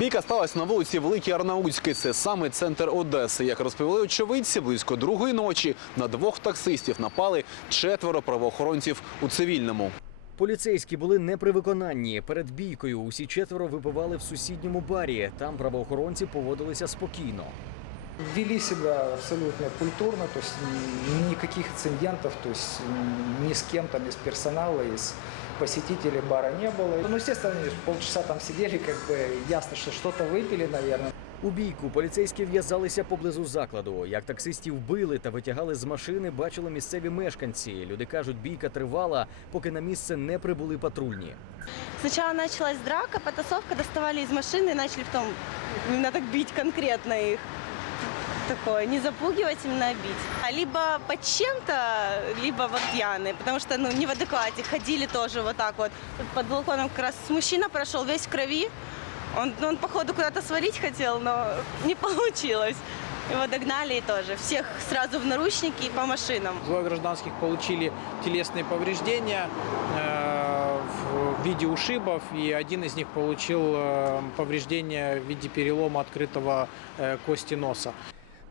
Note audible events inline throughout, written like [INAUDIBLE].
Бійка сталася на вулиці Великій Арнаутській. Це саме центр Одеси. Як розповіли очевидці, близько другої ночі на двох таксистів напали четверо правоохоронців у цивільному. Поліцейські були не при виконанні. Перед бійкою усі четверо випивали в сусідньому барі. Там правоохоронці поводилися спокійно. Вели себя абсолютно культурно, то есть м, никаких инцидентов, то есть м, ни с кем там из персонала, из посетителей бара не было. Ну, естественно, они полчаса там сидели, как бы ясно, что что-то выпили, наверное. У бійку поліцейські в'язалися поблизу закладу. Як таксистів били та витягали з машини, бачили місцеві мешканці. Люди кажуть, бійка тривала, поки на місце не прибули патрульні. Сначала началась драка, потасовка, доставали из машины и начали потом именно так бить конкретно их. Такое, не запугивать, именно а бить. А либо под чем-то, либо вот пьяные, потому что ну, не в адеквате. Ходили тоже вот так вот. Тут под балконом как раз мужчина прошел весь в крови. Он, ну, он походу, куда-то свалить хотел, но [LAUGHS] не получилось. Его догнали и тоже. Всех сразу в наручники и по машинам. Двое гражданских получили телесные повреждения э, в виде ушибов, и один из них получил э, повреждения в виде перелома открытого э, кости носа.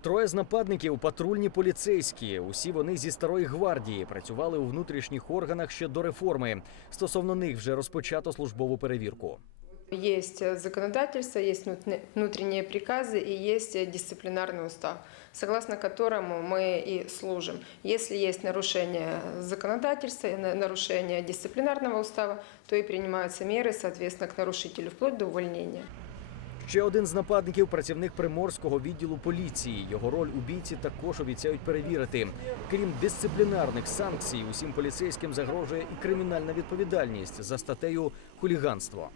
Троє з нападників патрульні поліцейські. Усі вони зі старої гвардії працювали у внутрішніх органах ще до реформи. Стосовно них вже розпочато службову перевірку. Есть э, законодательство, есть внут- внутренние приказы и есть э, дисциплинарный устав, согласно которому мы и служим. Если есть нарушение законодательства и на- нарушение дисциплинарного устава, то и принимаются меры, соответственно, к нарушителю, вплоть до увольнения. Ще один з нападників працівник приморського відділу поліції. Його роль у бійці також обіцяють перевірити. Крім дисциплінарних санкцій, усім поліцейським загрожує і кримінальна відповідальність за статтею хуліганство.